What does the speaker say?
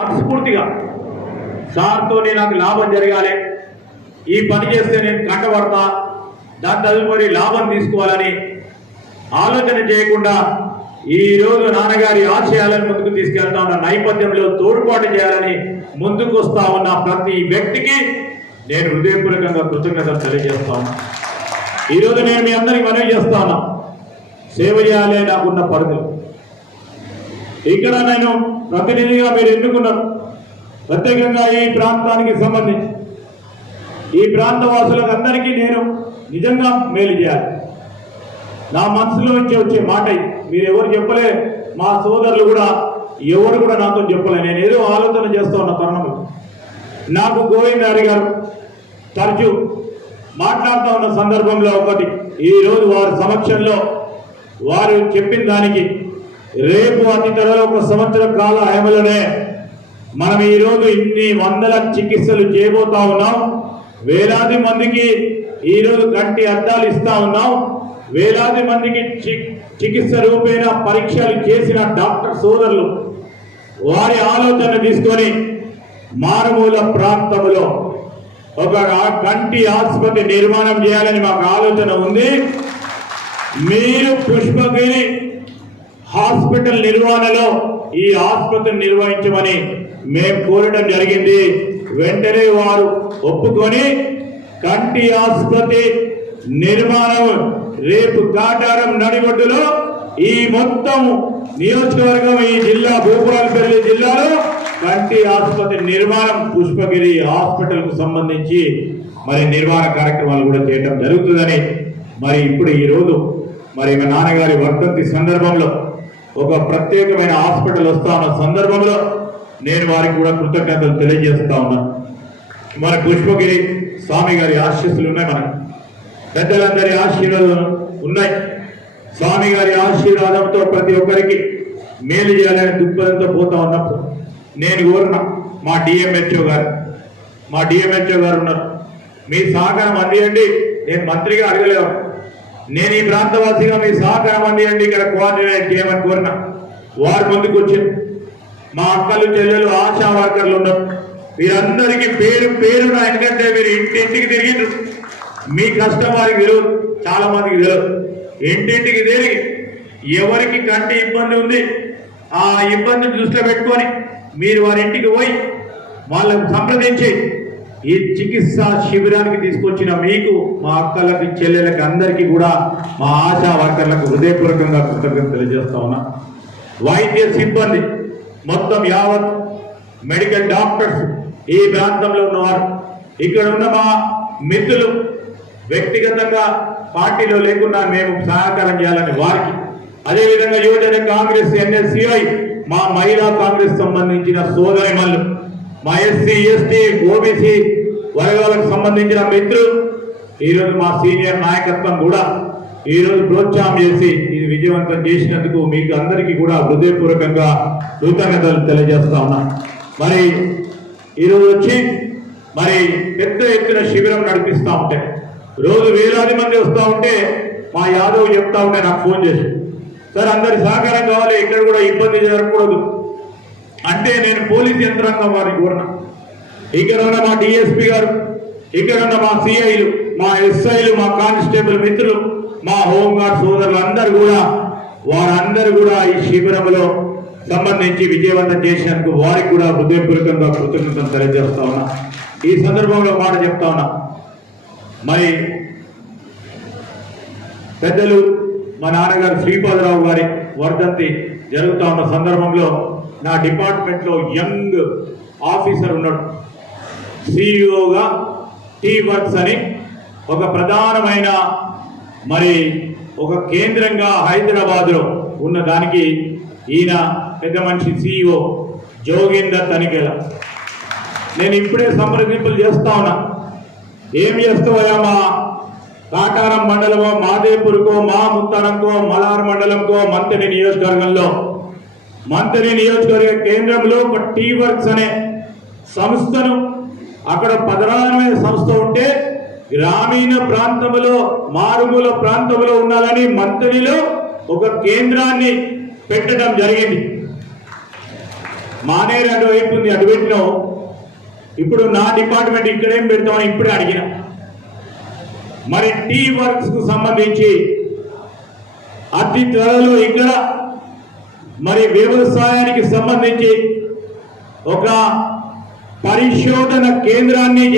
మనస్ఫూర్తిగా సార్తో నాకు లాభం జరగాలి, ఈ పని చేస్తే నేను కంటపడతా, దాని తదుపరి లాభం తీసుకోవాలని ఆలోచన చేయకుండా ఈరోజు నాన్నగారి ఆశయాలను ముందుకు తీసుకెళ్తా ఉన్న నేపథ్యంలో తోడ్పాటు చేయాలని ముందుకు వస్తా ఉన్న ప్రతి వ్యక్తికి నేను హృదయపూర్వకంగా కృతజ్ఞతలు తెలియజేస్తా ఉన్నా. ఈరోజు నేను మీ అందరికీ మనవి చేస్తా ఉన్నా, సేవ చేయాలి నాకున్న పరిధులు. ఇక్కడ నేను ప్రతినిధిగా మీరు ఎన్నుకున్నారు, ప్రత్యేకంగా ఈ ప్రాంతానికి సంబంధించి ఈ ప్రాంత వాసులకు అందరికీ నేను నిజంగా మేలు చేయాలి. నా మనసులో నుంచి వచ్చే మాట మీరు ఎవరు చెప్పలే, మా సోదరులు కూడా ఎవరు కూడా నాతో చెప్పలే. నేను ఏదో ఆలోచన చేస్తూ ఉన్న తరుణంలో నాకు గోవిందారి గారు తరచూ మాట్లాడుతూ ఉన్న సందర్భంలో ఒకటి, ఈరోజు వారి సమక్షంలో వారు చెప్పిన దానికి రేపు అతి త్వరలో 1 సంవత్సర కాల వ్యవధిలోనే మనం ఈరోజు ఇన్ని వందల చికిత్సలు చేయబోతా ఉన్నాం. వేలాది మందికి ఈరోజు కంటి అద్దాలు ఇస్తా ఉన్నాం. వేలాది మందికి చికిత్స రూపేణ పరీక్షలు చేసిన డాక్టర్ సోదరులు వారి ఆలోచన తీసుకొని మారుమూల ప్రాంతంలో ఒక కంటి ఆసుపత్రి నిర్మాణం చేయాలని మాకు ఆలోచన ఉంది. మీరు పుష్పగిరి హాస్పిటల్ నిర్వహణలో ఈ ఆసుపత్రి నిర్వహించమని మేము కోరడం జరిగింది. వెంటనే వారు ఒప్పుకొని కంటి ఆసుపత్రి నిర్మాణం రేపు కాటారం నడిబొడ్డులో ఈ మొత్తం నియోజకవర్గం, ఈ జిల్లా భూపాలపల్లి జిల్లాలో కంటి ఆసుపత్రి నిర్మాణం పుష్పగిరి హాస్పిటల్ కు సంబంధించి మరి నిర్మాణ కార్యక్రమాలు కూడా చేయడం జరుగుతుందని మరి ఇప్పుడు ఈరోజు మరి మా నాన్నగారి వర్ధంతి సందర్భంలో ఒక ప్రత్యేకమైన హాస్పిటల్ వస్తా ఉన్న సందర్భంలో నేను వారికి కూడా కృతజ్ఞతలు తెలియజేస్తా ఉన్నాను. మన పుష్పగిరి స్వామి గారి ఆశీస్సులు ఉన్నాయి, మనకి పెద్దలందరి ఆశీర్వాదం ఉన్నాయి. స్వామి గారి ఆశీర్వాదంతో ప్రతి ఒక్కరికి మేలు చేయాలని దృక్పథంతో పోతా ఉన్నప్పుడు నేను కోరిన మా డిఎంహెచ్ఓ గారు ఉన్నారు, మీ సహకారం అందియండి. నేను మంత్రిగా అడగలేవు, నేను ఈ ప్రాంతవాసిగా మీ సహకారం అందియండి, ఇక్కడ కోఆర్డినేట్ చేయమని కోరిన. వారి ముందుకు వచ్చింది. మా అక్కలు చెల్లెలు ఆశా వర్కర్లు ఉన్నారు, మీరందరికీ పేరున, ఎందుకంటే మీరు ఇంటింటికి తిరిగి మీ కష్టం వారికి తెలియదు, చాలా మందికి తెలియదు. ఇంటింటికి తిరిగి ఎవరికి కంటి ఇబ్బంది ఉంది ఆ ఇబ్బందిని దృష్టిలో పెట్టుకొని మీరు వారి ఇంటికి పోయి వాళ్ళని సంప్రదించి ఈ చికిత్సా శిబిరానికి తీసుకొచ్చిన మీకు, మా అక్కలకి చెల్లెలకి అందరికీ కూడా మా ఆశా వర్కర్లకు హృదయపూర్వకంగా కృతజ్ఞతలు తెలియజేస్తా ఉన్నా. వైద్య సిబ్బంది మొత్తం యావత్ మెడికల్ డాక్టర్స్ ఈ ప్రాంతంలో ఉన్నవారు, ఇక్కడ ఉన్న మా మిత్రులు వ్యక్తిగతంగా పార్టీలో లేకుండా మేము సహకారం చేయాలని వారికి, అదేవిధంగా యువజన కాంగ్రెస్ NSCI మా మహిళా కాంగ్రెస్ సంబంధించిన సోదరిమల్లు, మా SC ST OBC వర్గాలకు సంబంధించిన మిత్రులు, ఈరోజు మా సీనియర్ నాయకత్వం కూడా ఈరోజు ప్రోత్సాహం చేసి ఇది విజయవంతం చేసినందుకు మీకు అందరికీ కూడా హృదయపూర్వకంగా కృతజ్ఞతలు తెలియజేస్తా ఉన్నా. మరి ఈరోజు వచ్చి మరి పెద్ద ఎత్తున శిబిరం నడిపిస్తూ ఉంటే, రోజు వేలాది మంది వస్తూ ఉంటే మా యాదవ్ చెప్తా ఉంటే నాకు ఫోన్ చేసి, సార్ అందరి సహకారం కావాలి, ఇక్కడ కూడా ఇబ్బంది జరగకూడదు అంటే నేను పోలీస్ యంత్రాంగం వారికి కోరిన. ఇక్కడ ఉన్న మా DSP గారు, ఇక్కడ ఉన్న మా CIలు, మా SIలు, మా కానిస్టేబుల్ మిత్రులు, మా హోంగార్డ్ సోదరులు వారందరూ కూడా ఈ శిబిరంలో సంబంధించి విజయవంతం చేసినందుకు వారికి కూడా హృదయపూర్వకంగా కృతజ్ఞతలు తెలియజేస్తా ఉన్నా. ఈ సందర్భంలో మాట చెప్తా ఉన్నా, మరి పెద్దలు మా నాన్నగారు శ్రీపాదరావు గారి వర్ధంతి జరుగుతూ ఉన్న సందర్భంలో నా డిపార్ట్మెంట్లో యంగ్ ఆఫీసర్ ఉన్నాడు, CEOగా T-Works అని ఒక ప్రధానమైన మరి ఒక కేంద్రంగా హైదరాబాద్లో ఉన్న దానికి ఈయన పెద్ద మనిషి CEO జోగేందర్ తనిఖీల. నేను ఇప్పుడే సంప్రదింపులు చేస్తా ఉన్నా, ఏం చేస్తావయ్యా మా కాటారం మండలమో, మాదేపూర్కో, మా ముత్తారంకో, మలార్ మండలంకో, మంత్రి నియోజకవర్గ కేంద్రంలో ఒక T-Works అనే సంస్థను, అక్కడ ప్రధానమైన సంస్థ ఉంటే గ్రామీణ ప్రాంతంలో, మారుమూల ప్రాంతంలో ఉండాలని మంత్రిలో ఒక కేంద్రాన్ని పెట్టడం జరిగింది. మానేరు అటువైపు ఉంది, అటు పెట్టినావు. ఇప్పుడు నా డిపార్ట్మెంట్ ఇక్కడేం పెడతామని ఇప్పుడే అడిగిన. మరి టీ వర్క్స్ కు సంబంధించి అతి త్వరలో ఇక్కడ మరి వ్యవసాయానికి సంబంధించి ఒక పరిశోధన కేంద్రాన్ని